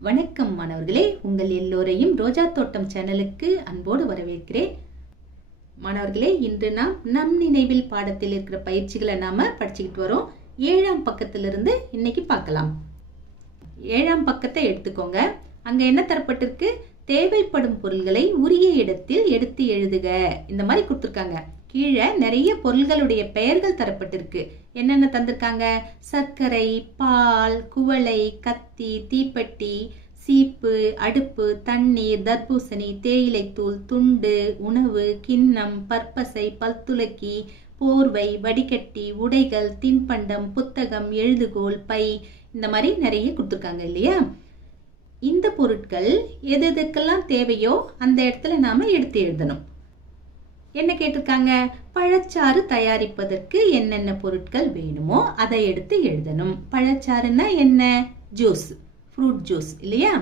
வணக்கம் மாணவர்களே, உங்கள் எல்லோரையும் ரோஜா தோட்டம் சேனலுக்கு அன்போடு வரவேற்கிறேன். மாணவர்களே, இன்று நாம் நம் நினைவில் பாடத்தில் இருக்கிற பயிற்சிகளை நாம படிச்சுக்கிட்டு வரோம். 7ஆம் பக்கத்திலிருந்து இன்னைக்கு பார்க்கலாம். 7ஆம் பக்கத்தை எடுத்துக்கோங்க. அங்க என்ன தரப்பட்டிருக்கு? தேவைப்படும் பொருள்களை உரிய இடத்தில் எடுத்து எழுதுக. இந்த மாதிரி கொடுத்துருக்காங்க. கீழே நிறைய பொருள்களுடைய பெயர்கள் தரப்பட்டிருக்கு. என்னென்ன தந்திருக்காங்க? சர்க்கரை, பால், குவளை, கத்தி, தீப்பெட்டி, சீப்பு, அடுப்பு, தண்ணீர், தர்பூசணி, தேயிலைத்தூள், துண்டு, உணவு, கிண்ணம், பற்பசை, பல்துலக்கி, போர்வை, வடிகட்டி, உடைகள், தின்பண்டம், புத்தகம், எழுதுகோல், பை, இந்த மாதிரி நிறைய கொடுத்துருக்காங்க இல்லையா? இந்த பொருட்கள் எது எதுக்கெல்லாம் தேவையோ அந்த இடத்துல நாம எடுத்து எழுதணும். என்ன கேட்டிருக்காங்க? பழச்சாறு தயாரிப்பதற்கு என்னென்ன பொருட்கள் வேணுமோ அதை எடுத்து எழுதணும். பழச்சாறுன்னா என்ன? ஜூஸ், ஃப்ரூட் ஜூஸ் இல்லையா?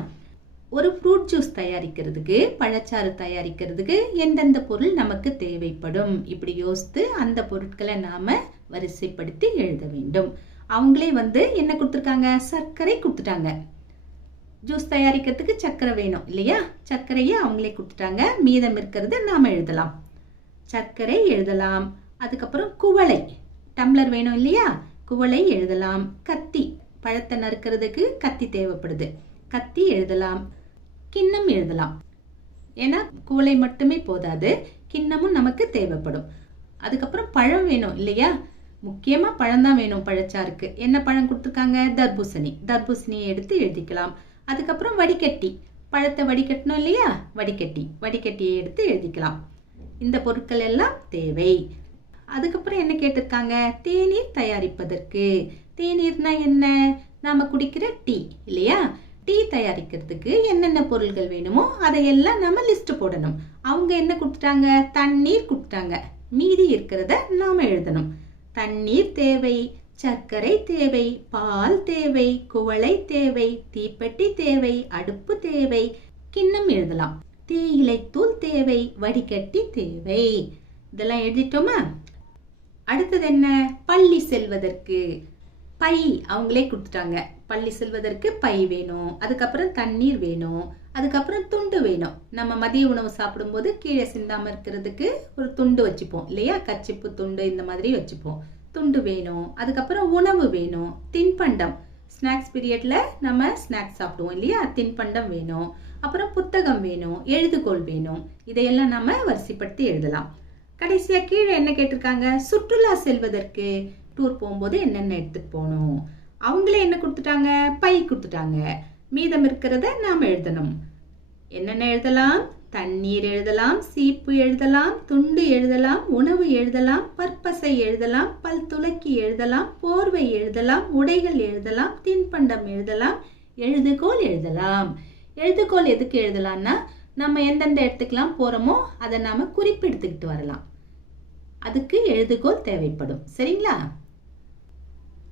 ஒரு ஃப்ரூட் ஜூஸ் தயாரிக்கிறதுக்கு, பழச்சாறு தயாரிக்கிறதுக்கு எந்தெந்த பொருள் நமக்கு தேவைப்படும், இப்படி யோசித்து அந்த பொருட்களை நாம வரிசைப்படுத்தி எழுத வேண்டும். அவங்களே என்ன கொடுத்துருக்காங்க? சர்க்கரை கொடுத்துட்டாங்க. ஜூஸ் தயாரிக்கிறதுக்கு சர்க்கரை வேணும் இல்லையா? சர்க்கரையை அவங்களே கொடுத்துட்டாங்க. மீதம் இருக்கிறது நாம எழுதலாம். சர்க்கரை எழுதலாம். அதுக்கப்புறம் குவளை, டம்ளர் வேணும் இல்லையா? குவளை எழுதலாம். கத்தி, பழத்தை நறுக்கிறதுக்கு கத்தி தேவைப்படுது, கத்தி எழுதலாம். கிண்ணம் எழுதலாம். ஏன்னா குவளை மட்டுமே போதாது, கிண்ணமும் நமக்கு தேவைப்படும். அதுக்கப்புறம் பழம் வேணும் இல்லையா? முக்கியமா பழம்தான் வேணும் பழச்சாருக்கு. என்ன பழம் கொடுத்துருக்காங்க? தர்பூசணி. தர்பூசணியை எடுத்து எழுதிக்கலாம். அதுக்கப்புறம் வடிகட்டி, பழத்தை வடிகட்டணும் இல்லையா? வடிகட்டியை எடுத்து எழுதிக்கலாம். இந்த பொருட்கள் எல்லாம் தேவை. அதுக்கப்புறம் என்ன கேட்டிருக்காங்க? தேநீர் தயாரிப்பதற்கு. தேநீர்னா என்ன? நாம குடிக்கிற டீ இல்லையா? டீ தயாரிக்கிறதுக்கு என்னென்ன பொருள்கள் வேணுமோ அதையெல்லாம் நாம லிஸ்ட் போடணும். அவங்க என்ன கொடுத்துட்டாங்க? தண்ணீர் கொடுத்துட்டாங்க. மீதி இருக்கிறத நாம எழுதணும். தண்ணீர் தேவை, சர்க்கரை தேவை, பால் தேவை, குவளை தேவை, தீப்பெட்டி தேவை, அடுப்பு தேவை, கிண்ணம் எழுதலாம். தேயிலைத்தூள் தேவை, வடிகட்டி தேவை. இதெல்லாம் எழுதிட்டோமா? அடுத்தது என்ன? பள்ளி செல்வதற்கு பை அவங்களே கொடுத்துட்டாங்க. பள்ளி செல்வதற்கு பை வேணும். அதுக்கப்புறம் தண்ணீர் வேணும். அதுக்கப்புறம் துண்டு வேணும். நம்ம மதிய உணவு சாப்பிடும்போது கீழே சிந்தாம இருக்கிறதுக்கு ஒரு துண்டு வச்சுப்போம் இல்லையா? கச்சிப்பு துண்டு இந்த மாதிரி வச்சுப்போம். துண்டு வேணும். அதுக்கப்புறம் உணவு வேணும். தின்பண்டம், ஸ்நாக்ஸ் பீரியட்ல நம்ம ஸ்நாக்ஸ் சாப்பிடுவோம் இல்லையா? தின்பண்டம் வேணும். அப்புறம் புத்தகம் வேணும், எழுதுகோல் வேணும். இதையெல்லாம் நாம வரிசைப்படுத்தி எழுதலாம். கடைசியா கீழே என்ன கேட்டிருக்காங்க? சுற்றுலா செல்வதற்கு, டூர் போகும்போது என்னென்ன எடுத்துட்டு போகணும். அவங்களே என்ன கொடுத்துட்டாங்க? பை கொடுத்துட்டாங்க. மீதம் இருக்கிறத நாம எழுதணும். என்னென்ன எழுதலாம்? தண்ணீர் எழுதலாம், சீப்பு எழுதலாம், துண்டு எழுதலாம், உணவு எழுதலாம், பற்பசை எழுதலாம், பல் துலக்கி எழுதலாம், போர்வை எழுதலாம், உடைகள் எழுதலாம், தின்பண்டம் எழுதலாம், எழுதுகோல் எழுதலாம். எழுதுகோல் எதுக்கு எழுதலாம்னா, நம்ம எந்தெந்த இடத்துக்கெல்லாம் போறோமோ அதை நாம குறிப்பெடுத்துக்கிட்டு வரலாம். அதுக்கு எழுதுகோல் தேவைப்படும். சரிங்களா?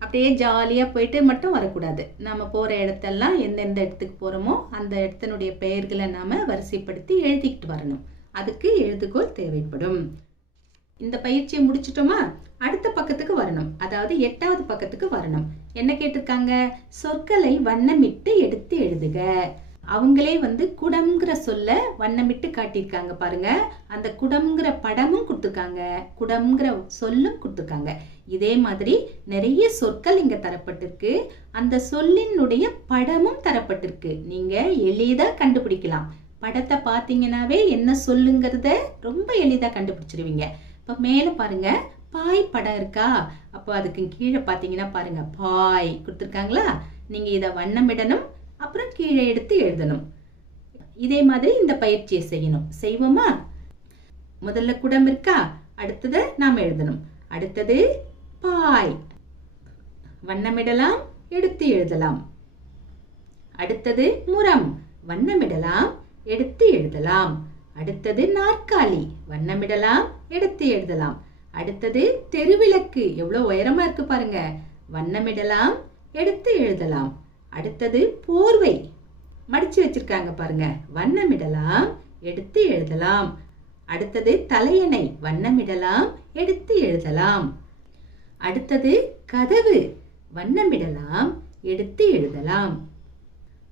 அப்படியே ஜாலியா போயிட்டு மட்டும் வரக்கூடாது. நாம போற இடத்தெல்லாம் எந்தெந்த இடத்துக்கு போறோமோ அந்த இடத்தினுடைய பெயர்களை நாம வரிசைப்படுத்தி எழுதிக்கிட்டு வரணும். அதுக்கு எழுதுகோல் தேவைப்படும். இந்த பயிற்சியை முடிச்சிட்டோமா? அடுத்த பக்கத்துக்கு வரணும். அதாவது 8வது பக்கத்துக்கு வரணும். என்ன கேட்டிருக்காங்க? சொற்களை வண்ணமிட்டு எடுத்து எழுதுக. அவங்களே குடம்ங்கிற சொல்ல வண்ணமிட்டு காட்டியிருக்காங்க பாருங்க. அந்த குடம்ங்கிற படமும் கொடுத்துருக்காங்க, குடம்ங்கிற சொல்லும் கொடுத்துருக்காங்க. இதே மாதிரி நிறைய சொற்கள் இங்க தரப்பட்டிருக்கு. அந்த சொல்லினுடைய படமும் தரப்பட்டிருக்கு. நீங்க எளிதா கண்டுபிடிக்கலாம். படத்தை பார்த்தீங்கன்னாவே என்ன சொல்லுங்கிறத ரொம்ப எளிதா கண்டுபிடிச்சிருவீங்க. இப்ப மேல பாருங்க, பாய் படம் இருக்கா? அப்போ அதுக்கு கீழே பார்த்தீங்கன்னா பாருங்க, பாய் கொடுத்துருக்காங்களா? நீங்க இதை வண்ணமிடணும். அப்புறம் கீழே எடுத்து எழுதணும். இதே மாதிரி இந்த பயிற்சியை செய்யணும். செய்வோமா? முதல்ல குடம் இருக்கா? அடுத்தது நாம எழுதணும். அடுத்தது பாய், வண்ணமிடலாம், எடுத்து எழுதலாம். அடுத்தது முறம், வண்ணமிடலாம், எடுத்து எழுதலாம். அடுத்தது நாற்காலி, வண்ணமிடலாம், எடுத்து எழுதலாம். அடுத்தது தெருவிளக்கு, எவ்வளவு உயரமா இருக்கு பாருங்க, வண்ணமிடலாம், எடுத்து எழுதலாம். அடுத்தது போர்வை, மடிச்சு வச்சிருக்காங்க பாருங்க, வண்ணமிடலாம், எடுத்து எழுதலாம். அடுத்தது தலையணை, வண்ணமிடலாம், எடுத்து எழுதலாம். அடுத்தது கதவு, வண்ணமிடலாம், எடுத்து எழுதலாம்.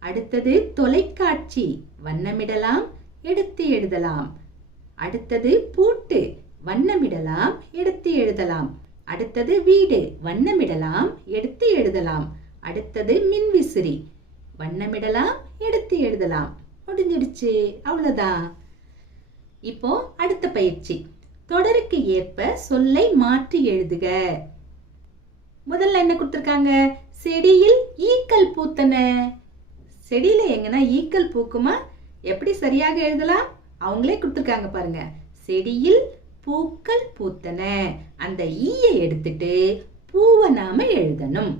அடுத்தது தொலைக்காட்சி, வண்ணமிடலாம், எடுத்து எழுதலாம். அடுத்தது பூட்டு, வண்ணமிடலாம், எடுத்து எழுதலாம். அடுத்தது வீடு, வண்ணமிடலாம், எடுத்து எழுதலாம். அடுத்தது மின்விசிறி, வண்ணமிடலாம், எடுத்து எழுதலாம். முடிஞ்சிடுச்சு, அவ்வளவுதான். இப்போ அடுத்த பயிற்சி. தொடருக்கு ஏற்ப சொல்லை மாற்றி எழுதுக. முதல்ல என்ன கொடுத்திருக்காங்க? செடியில் ஈக்கள் பூத்தன. செடியில எங்கன்னா ஈக்கள் பூக்குமா? எப்படி சரியாக எழுதலாம்? அவங்களே கொடுத்திருக்காங்க பாருங்க. செடியில் பூக்கள் பூத்தன. அந்த ஈயை எடுத்துட்டு பூவை நாம எழுதணும்.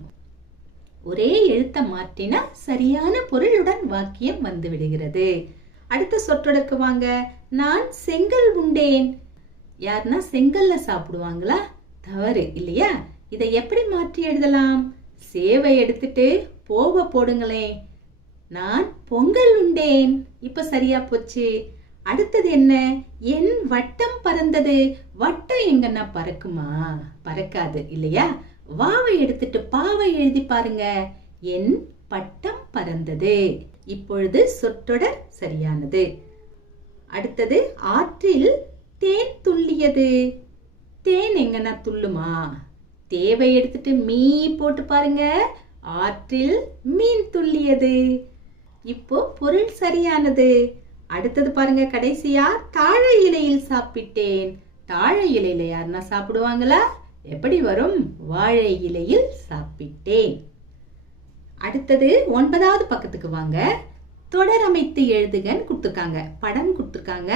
ஒரே எழுத்த மாற்றினா சரியான பொருளுடன் வாக்கியம் வந்து விடுகிறது. அடுத்த சொற்றொடருக்கு வாங்க. நான் செங்கல் உண்டேன். யாருன்னா செங்கல்ல சாப்பிடுவாங்களா? தவறு இல்லையா? இதை எப்படி மாற்றி எழுதலாம்? சேவை எடுத்துட்டு போவ போடுங்களேன். நான் பொங்கல் உண்டேன். இப்ப சரியா போச்சு. அடுத்தது என்ன? என் வட்டம் பறந்தது. வட்டம் எங்கன்னா பறக்குமா? பறக்காது இல்லையா? வாவை எடுத்துட்டு பாவை எழுதி பாருங்க. என் பட்டம் பறந்தது. இப்பொழுது சொற்றொடர் சரியானது. அடுத்தது ஆற்றில் தேன் துள்ளியது. தேன் எங்கன்னா துள்ளுமா? தேவை எடுத்துட்டு மீ போட்டு பாருங்க. ஆற்றில் மீன் துள்ளியது. இப்போ பொருள் சரியானது. அடுத்தது பாருங்க, கடைசியா தாழை இலையில் சாப்பிட்டேன். தாழை இலையில யாருன்னா சாப்பிடுவாங்களா? எப்படி வரும்? வாழை இலையில் சாப்பிட்டேன். அடுத்தது 9வது பக்கத்துக்கு வாங்க. தொடர் அமைத்து எழுதுகன்னு கொடுத்துருக்காங்க. படம் கொடுத்துருக்காங்க.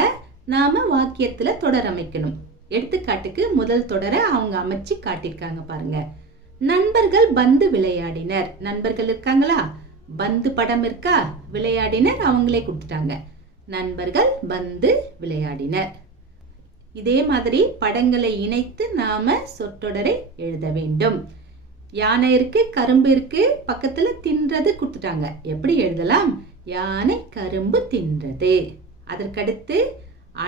நாம வாக்கியத்துல தொடர் அமைக்கணும். எடுத்துக்காட்டுக்கு முதல் தொடரை அவங்க அமைச்சு காட்டியிருக்காங்க பாருங்க. நண்பர்கள் பந்து விளையாடினர். நண்பர்கள் இருக்காங்களா? பந்து படம் இருக்கா? விளையாடினர் அவங்களே கொடுத்துட்டாங்க. நண்பர்கள் பந்து விளையாடினர். இதே மாதிரி படங்களை இணைத்து நாம சொற்றொடரை எழுத வேண்டும். யானை இருக்கு, கரும்பு இருக்கு, பக்கத்துல தின்றது கொடுத்துட்டாங்க. எப்படி எழுதலாம்? யானை கரும்பு தின்றது. அதற்கடுத்து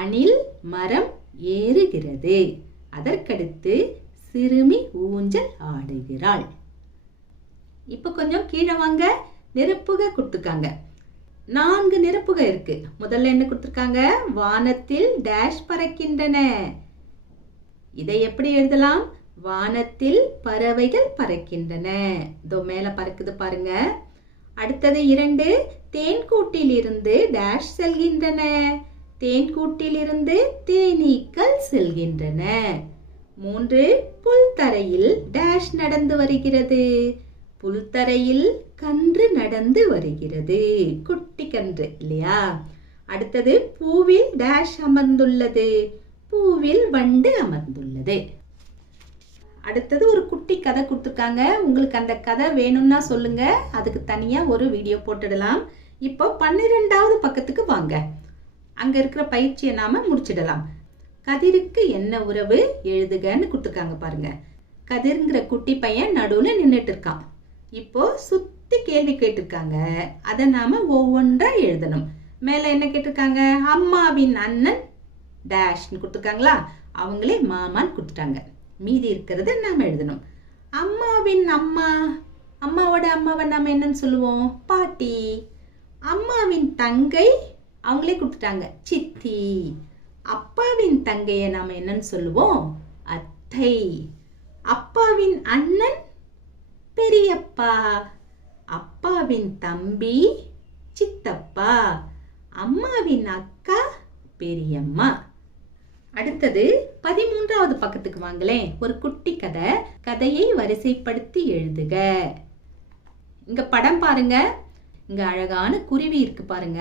அணில் மரம் ஏறுகிறது. அதற்கடுத்து சிறுமி ஊஞ்சல் ஆடுகிறாள். இப்ப கொஞ்சம் கீழே வாங்க. நிரப்புக கொடுத்துருக்காங்க. 4 நிரப்புக இருக்கு. முதல்ல என்ன கொடுத்துருக்காங்க? வானத்தில் டேஷ் பறக்கின்றன. இதை எப்படி எழுதலாம்? வானத்தில் பறவைகள் பறக்கின்றன. இதோ மேல பறக்குது பாருங்க. அடுத்தது 2, தேன்கூட்டில் இருந்து டேஷ் செல்கின்றன. தேன்கூட்டில் இருந்து தேனீக்கள் செல்கின்றன. 3, புல்தரையில் டேஷ் நடந்து வருகிறது. புல்தரையில் கன்று நடந்து வருகிறது. குட்டி கன்று இல்லையா? அடுத்தது பூவில் டேஷ் அமர்ந்துள்ளது. பூவில் வண்டு அமர்ந்துள்ளது. அடுத்தது ஒரு குட்டி கதை கொடுத்துருக்காங்க. உங்களுக்கு அந்த கதை வேணும்னா சொல்லுங்க. அதுக்கு தனியா ஒரு வீடியோ போட்டுடலாம். இப்போ 12வது பக்கத்துக்கு வாங்க. அங்க இருக்கிற பயிற்சியை நாம முடிச்சிடலாம். கதிருக்கு என்ன உறவு எழுதுகன்னு கொடுத்துருக்காங்க பாருங்க. கதிர்ங்கிற குட்டி பையன் நடுவுல நின்றுட்டு இருக்கான். இப்போ சுத்தி கேள்வி கேட்டிருக்காங்க. அதை நாம ஒவ்வொன்றா எழுதணும். மேல என்ன கேட்டிருக்காங்க? அம்மாவின் அண்ணன் டேஷ்னு கொடுத்துருக்காங்களா? அவங்களே மாமான்னு கொடுத்துட்டாங்க. மீதி இருக்கிறத நாம எழுதணும். அம்மாவின் அம்மா, அம்மாவோட அம்மாவை நாம என்னன்னு சொல்லுவோம்? பாட்டி. அம்மாவின் தங்கை அவங்களே கொடுத்துட்டாங்க, சித்தி. அப்பாவின் தங்கையை நாம என்னன்னு சொல்லுவோம்? அத்தை. அப்பாவின் அண்ணன் பெரியப்பா. அப்பாவின் தம்பி சித்தப்பா. அம்மாவின் அக்கா பெரியம்மா. அடுத்தது 13வது பக்கத்துக்கு வாங்களேன். ஒரு குட்டி கதை. கதையை வரிசைப்படுத்தி எழுதுக. இங்க படம் பாருங்க. இங்க அழகான குருவி இருக்கு பாருங்க.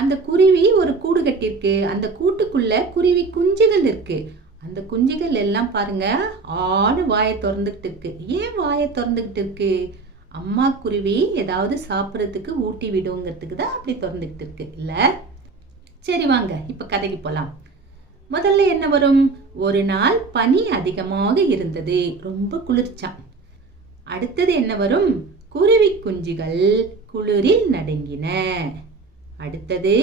அந்த குருவி ஒரு கூடு கட்டிருக்கு. அந்த கூட்டுக்குள்ள குருவி குஞ்சுகள் இருக்கு. அந்த குஞ்சுகள் எல்லாம் பாருங்க ஆடு வாயை திறந்துகிட்டு இருக்கு. ஏன் வாயை திறந்துகிட்டு இருக்கு? அம்மா குருவி ஏதாவது சாப்பிட்றதுக்கு ஊட்டி விடுங்கிறதுக்கு தான் அப்படி திறந்துகிட்டு இருக்கு இல்ல? சரி வாங்க இப்ப கதைக்கு போலாம். முதல்ல என்ன வரும்? ஒரு நாள் பனி அதிகமாக இருந்தது. ரொம்ப குளிர்ச்சாம். அடுத்தது என்ன வரும்? குருவி குஞ்சுகள் குளிரில் நடுங்கின. அடுத்தது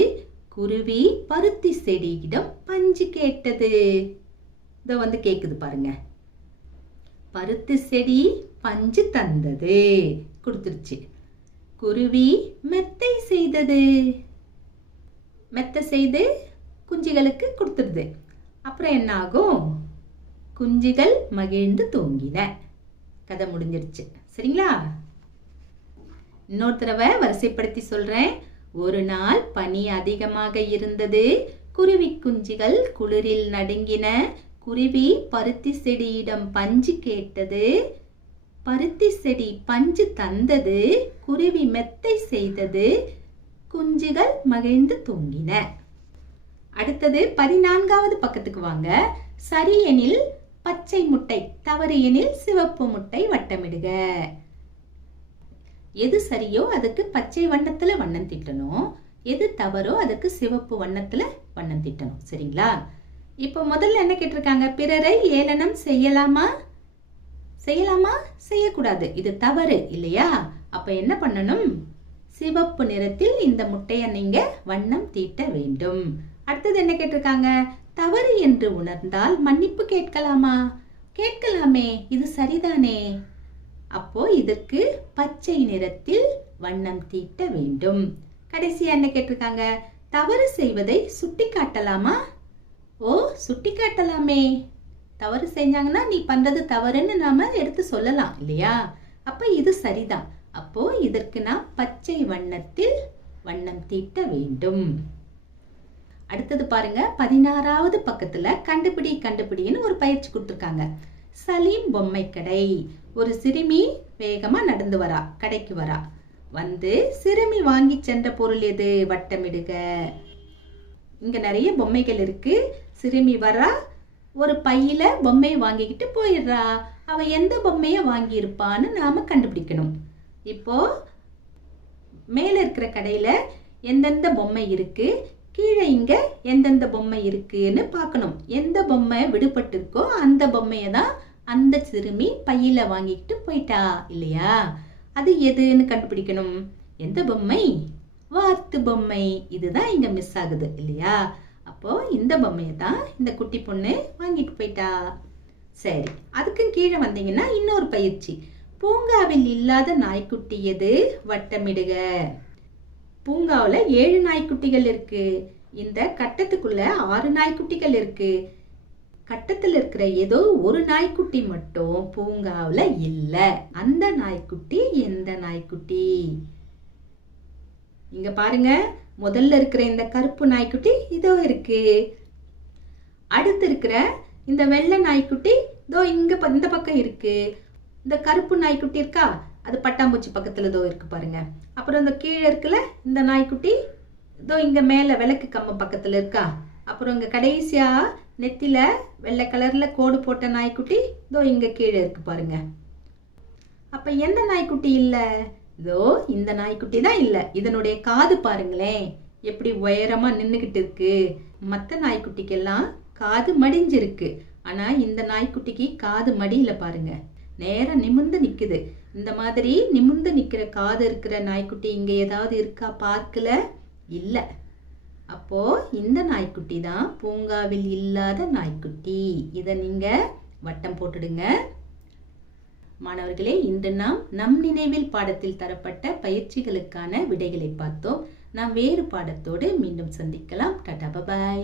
குருவி பருத்தி செடியிடம் பஞ்சு கேட்டது. இத வந்து கேக்குது பாருங்க. பருத்தி செடி பஞ்சு தந்தது, கொடுத்துருச்சு. குருவி மெத்தை செய்தது? மெத்த செய்து குஞ்சுகளுக்கு கொடுத்துருது. அப்புறம் என்ன ஆகும்? குஞ்சுகள் மகிழ்ந்து தூங்கின. கதை முடிஞ்சிருச்சு. சரிங்களா? இன்னொரு தடவை வரிசைப்படுத்தி சொல்றேன். ஒரு நாள் பனி அதிகமாக இருந்தது. குருவி குஞ்சுகள் குளிரில் நடுங்கின. குருவி பருத்தி செடியிடம் பஞ்சு கேட்டது. பருத்தி செடி பஞ்சு தந்தது. குருவி மெத்தை செய்தது. குஞ்சுகள் மகிழ்ந்து தூங்கின. அடுத்தது 14வது பக்கத்துக்கு வாங்க. சரி எனில் பச்சை முட்டை, தவறு எனில் சிவப்பு முட்டை வட்டமிடுக. எது சரியோ அதுக்கு பச்சை வண்ணத்துல வண்ணம் தீட்டணும். எது தவறோ அதுக்கு சிவப்பு வண்ணத்துல வண்ணம் தீட்டணும். சரிங்களா? இப்போ முதல்ல என்ன கேட்டிருக்காங்க? பிறரை ஏளனம் செய்யலாமா? செய்யலாமா? செய்யக்கூடாது. இது தவறு இல்லையா? அப்ப என்ன பண்ணணும்? சிவப்பு நிறத்தில் இந்த முட்டையை நீங்க வண்ணம் தீட்ட வேண்டும். அடுத்தது என்ன கேட்டிருக்காங்க? தவறு என்று உணர்ந்தால் மன்னிப்பு கேட்கலாமா? கேட்கலாமே, இது சரிதானே. அப்போ இதற்கு பச்சை நிறத்தில் வண்ணம் தீட்ட வேண்டும். கடைசியா என்ன கேட்டிருக்காங்க? தவறு செய்வதை சுட்டி காட்டலாமா? ஓ, சுட்டி காட்டலாமே. தவறு செஞ்சாங்கன்னா நீ பண்றது தவறுன்னு நாம எடுத்து சொல்லலாம் இல்லையா? அப்ப இது சரிதான். அப்போ இதற்கு நாம் பச்சை வண்ணத்தில் வண்ணம் தீட்ட வேண்டும். அடுத்தது பாருங்க, 16வது பக்கத்துல கண்டுபிடி கண்டுபிடின்னு ஒரு பயிற்சி கொடுத்துருக்காங்க. சலீம் பொம்மை கடை. ஒரு சிறுமி வேகமா நடந்து வரா. கடைக்கு வரா. வந்து சிறுமி வாங்கி சென்ற பொருள் எது? வட்டமிடுக. இங்க நிறைய பொம்மைகள் இருக்கு. சிறுமி வரா, ஒரு பையில பொம்மை வாங்கிக்கிட்டு போயிடுறா. அவ எந்த பொம்மைய வாங்கி இருப்பான்னு நாம கண்டுபிடிக்கணும். இப்போ மேல இருக்கிற கடையில எந்தெந்த பொம்மை இருக்கு, கீழே இங்க எந்தெந்த பொம்மை இருக்குன்னு பார்க்கணும். எந்த பொம்மை விடுபட்டு இருக்கோ அந்த பொம்மையை தான் அந்த சிறுமி பையில வாங்கிக்கிட்டு போயிட்டா இல்லையா? அது எதுன்னு கண்டுபிடிக்கணும். எந்த பொம்மை? வாத்து பொம்மை. இதுதான் இங்க மிஸ் ஆகுது இல்லையா? அப்போ இந்த பொம்மையை தான் இந்த குட்டி பொண்ணு வாங்கிட்டு போயிட்டா. சரி, அதுக்கும் கீழே வந்தீங்கன்னா இன்னொரு பயிற்சி. பூங்காவில் இல்லாத நாய்க்குட்டி எது? வட்டமிடுக. பூங்காவில் 7 நாய்க்குட்டிகள் இருக்கு. இந்த கட்டத்துக்குள்ள 6 நாய்க்குட்டிகள் இருக்கு. கட்டத்தில் இருக்கிற ஏதோ ஒரு நாய்க்குட்டி மட்டும் பூங்காவில் இல்ல. அந்த நாய்க்குட்டி எந்த நாய்க்குட்டி? இங்க பாருங்க, முதல்ல இருக்கிற இந்த கருப்பு நாய்க்குட்டி இதோ இருக்கு. அடுத்து இருக்கிற இந்த வெள்ளை நாய்க்குட்டி இதோ இங்க இந்த பக்கம் இருக்கு. இந்த கருப்பு நாய்க்குட்டி இருக்கா, அது பட்டாம்பூச்சி பக்கத்துல இதோ இருக்கு பாருங்க. அப்புறம் இந்த கீழே இருக்குல்ல இந்த நாய்க்குட்டி இதோ இங்க மேல விளக்கு கம்பம் பக்கத்துல இருக்கா. அப்புறம் இங்க கடைசியா நெத்தில வெள்ளை கலர்ல கோடு போட்ட நாய்க்குட்டி இதோ இங்க கீழே இருக்கு பாருங்க. அப்ப எந்த நாய்க்குட்டி இல்ல? இதோ இந்த நாய்க்குட்டி தான் இல்ல. இதனுடைய காது பாருங்களேன், எப்படி உயரமா நின்னுகிட்டு இருக்கு. மற்ற நாய்க்குட்டிக்கெல்லாம் காது மடிஞ்சிருக்கு. ஆனா இந்த நாய்க்குட்டிக்கு காது மடியில பாருங்க, நேரா நிமிர்ந்து நிக்குது. இந்த மாதிரி நிமிர்ந்து நிக்கிற காது இருக்கிற நாய்க்குட்டி இங்க ஏதாவது இருக்கா பார்க்கல? இல்ல. அப்போ இந்த நாய்க்குட்டி தான் பூங்காவில் இல்லாத நாய்க்குட்டி. இதை நீங்க வட்டம் போட்டுடுங்க. மாணவர்களே, இன்று நாம் நம் நினைவில் பாடத்தில் தரப்பட்ட பயிற்சிகளுக்கான விடைகளை பார்த்தோம். நாம் வேறு பாடத்தோடு மீண்டும் சந்திக்கலாம். டாடா, பாய்.